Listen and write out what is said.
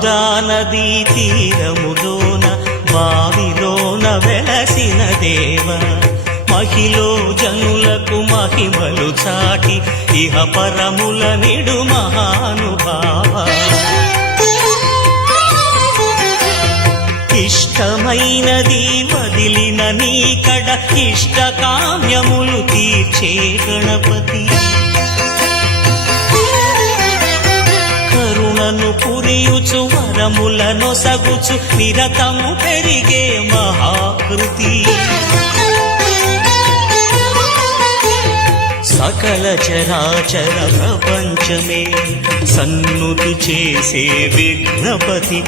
బాహుదా నదీ తీరములోన బావిలోన వెలసిన దేవ మహిలో జనులకు మహిమలు చాటి ఇహ పరముల నిడు మహానుభావ ఇష్టమైనది వదిలిన నీకడ ఇష్ట కామ్యములు తీర్చే గణపతి కరుణను పురియుచు వరములను సగుచు నిరతము పెరిగే మహాకృతి సకల చరాచర ప్రపంచమే సన్నుతి చేసే విఘ్నపతి